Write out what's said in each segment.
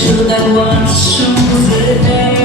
should I want to today?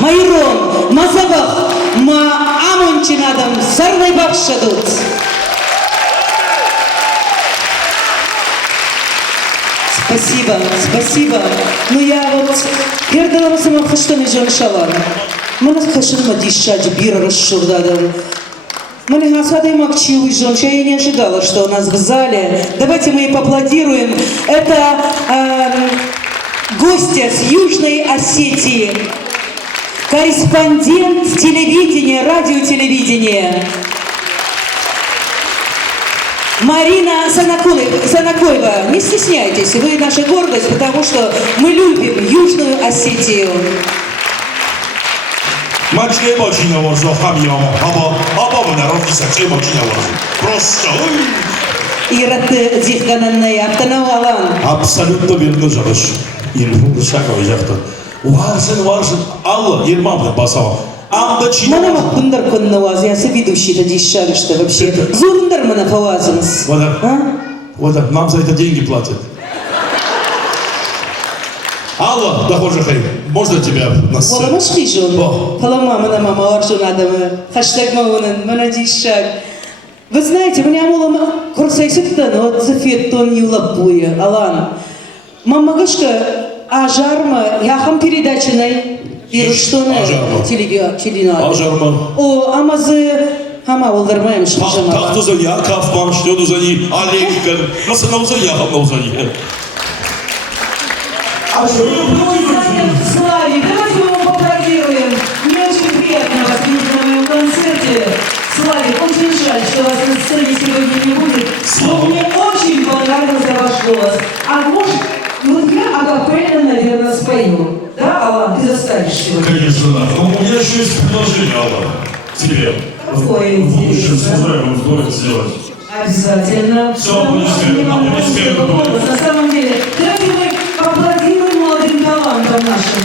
Майрон, Мазабах, Ма Амончинадам, Сарнайбах Шадут. Спасибо, спасибо. Ну я вот передала сама хаштаны жаншалар. Мана хашанма дишаджи бир расшурдадам. Мне насадой макчи уйжонша, я не ожидала, что у нас в зале. Давайте мы ей поаплодируем. Это гостья с Южной Осетии. Корреспондент телевидения, радиотелевидения Марина Санакоева. Не стесняйтесь, вы наша гордость, потому что мы любим Южную Осетию. Ираты Дихгананная, Автанавалан. Абсолютно верно, Жарыш. Ирфу Шаковой жахта. Важен, Алла, Ермамна басава. Мана махбундар коннаваз, я ведущий-то дишали, что вообще. Зурндар мана фавазанс. Вот, нам за это деньги платят. Алла, дохожий хай, можно тебя на сцену? Вала машки жон. Палама, мама, аржон адама. Хаштаг мавунан, мана дишали. Вы знаете, у меня мама курсайсыктан, вот зафеттон юлабуя, Алан. Мама гашка, ажарма, я хам передачиной, и что на телевидение. Ажарма. О, амазы, ама волдармаем шажама. Тахту за я, кафман, что за ней, Олег, насынау за я, хамнау за ней. Славик, давайте мы его поаплодируем. Мне очень приятно вас видеть на моем концерте. Славик, очень жаль, что вас на сцене сегодня не будет, но мне очень понравился ваш голос. А может, вот я акапельно, наверное, спою. Да, Алан, ты заставишь сегодня? Конечно, да. Но у меня еще есть предложение, Алла, тебе. Какое в лучшем интересно. сценарии стоит сделать. Обязательно. Все, аплодисменты. На самом деле, давайте мы поаплодируем молодым талантам нашим.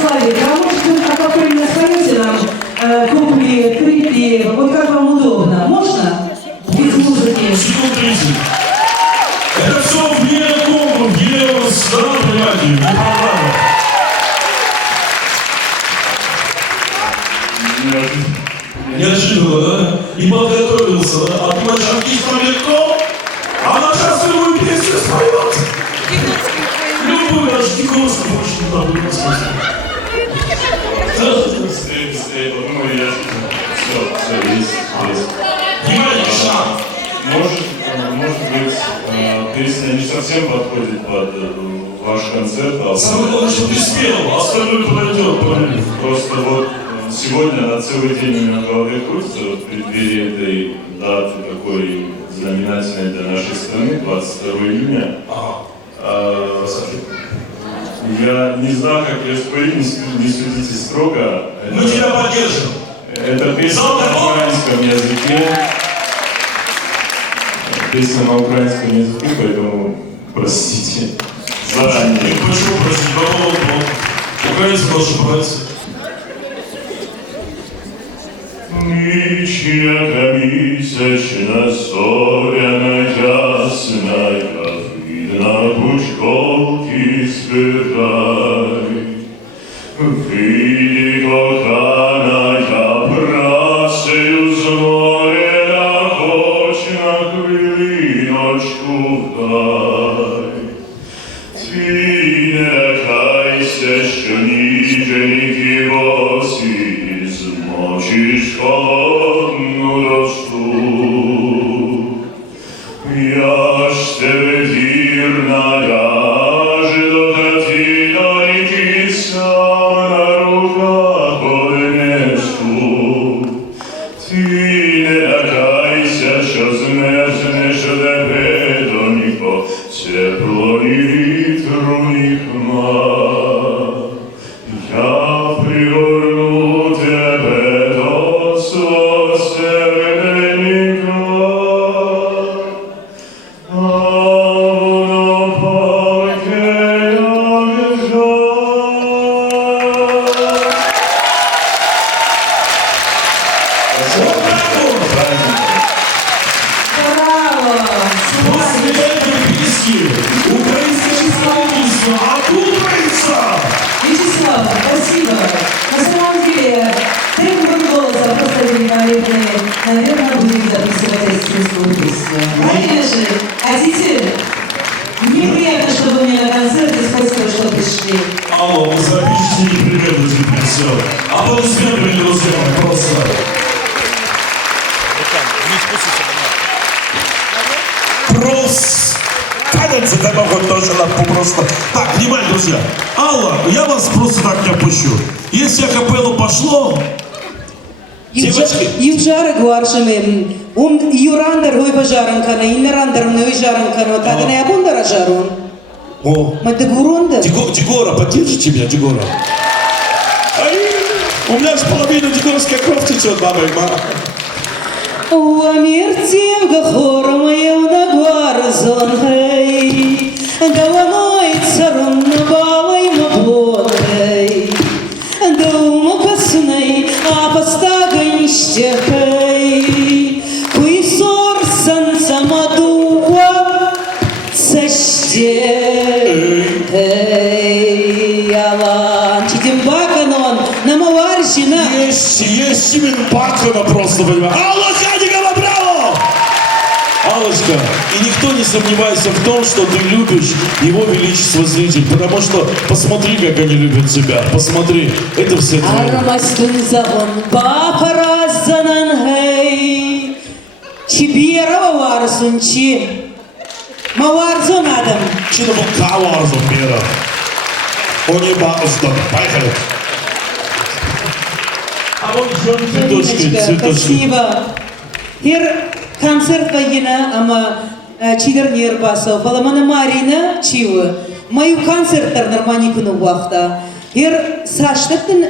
Славик, а может вы акапельно споете нам куплет, припев, вот как вам удобно? Можно? Без музыки. Секунд 30. Это все вне конкурс, вне мероприятий, вне программы. Неожиданно, да? И подготовился, да? А ты можешь артистом легко, она сейчас любую песню споет. Любую, даже Тихоновскую очень там будет сказать. Подумай, я все, есть. Внимание, шаг. Может быть, песня не совсем подходит под ваш концерт, а Самое главное, что ты спел, остальное подойдет, правильно? просто вот сегодня на целый день у меня в голове крутится вот в преддверии этой даты такой знаменательной для нашей страны, 22 июня. Я не знаю, как я спою, не судите строго. Мы тебя поддержим. Это песня на украинском языке. Песня на украинском языке, поэтому простите заранее. Почему простить? Украинцы наши братья. Нічня місячна зоряна ясна, видна пучковки збирай. Вийди, кохана, я працею зморена, хоч на хвилиночку вдай. Ти не лякайся, що ніженькі босі, змочиш холодну росу. Я ж тебе вірна, я ж до тебе доньки сам на руках однесу. Ти не лякайся, що змерзнеш тебе, донько, тепло ні вітру, ні хмар. Я пригорну тебе до свого серденька, а воно палке, як жар. Браво! После этой песни украинское исполнительство окупается. Вячеслав, спасибо. На самом деле, требования голоса просто великолепные. Наверное, будем записывать естественную песню. Правильно же? Хотите? Мне приятно, что вы у меня на концерте. Спасибо, что пришли. Алло, вы запишите непременно теперь все. Аплодисменты, друзья, просто. Просто. Танец это могут тоже просто. Так, внимание, друзья. Алла, я вас просто так не опущу. Если акапеллу пошло, девочки, Южары гуаршами. Юрандер гой пожаранкана, иннерандер мной жаранкана. Так и я бундара жарун. о, Мы дегуронда. Дегора, поддержите меня, Дегора. У меня же половина дегоровская кровь течет, мама и мама. Уамиртев гахорамая нагварзон хей, Галамой царун набалай маботей, Думакасной апостаганьще хей, Куисор сансамадуа цащей, Ялан, чидимбаканон, намаварщина. Есть именно Бакона просто, понимаешь. Алла Хадикова, браво! Аллочка, и никто не сомневается в том, что ты любишь его величество зритель, потому что посмотри, как они любят тебя, посмотри, это все твои. Арамастун завон папаразанан хей, Чибирова варсунчи, Маварзон адам. Чина был каварзом мира. Он не бауздан. Поехали. А вот Цветочки, Леночка, цветочки. спасибо. Хер концерт вагина, ама чидернер басов. Баламана Марина чива. Мою концерттар нормальный куну вахта. Хер саштатын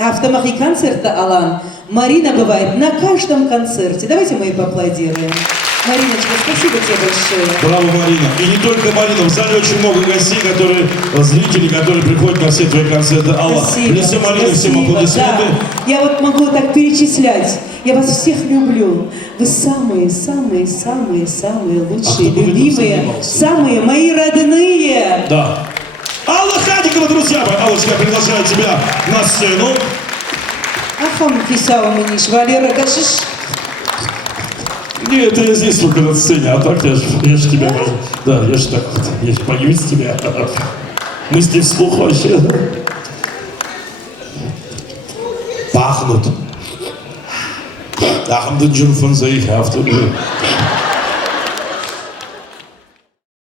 автомахи концерта алан. Марина бывает на каждом концерте. Давайте мы ее поаплодируем. Мариночка, спасибо тебе большое. Браво, Марина. И не только Марина. В зале очень много гостей, зрители, которые приходят на все твои концерты. Алла, в лице Марины всем аплодисменты. Да. Я вот могу так перечислять. Я вас всех люблю. Вы самые лучшие, кто бы в этом любимые, сомневался? самые мои родные. Да. Алла Хадикова, друзья мои. Аллочка, я приглашаю тебя на сцену. Ахам писал мне, Валера, кажешь? Нет, я здесь только на сцене, а так я ж тебя возьму. Да, я ж так вот, я ж боюсь тебя. Мысли вслух вообще. Пахнут. Ach, de June van Zeehaft.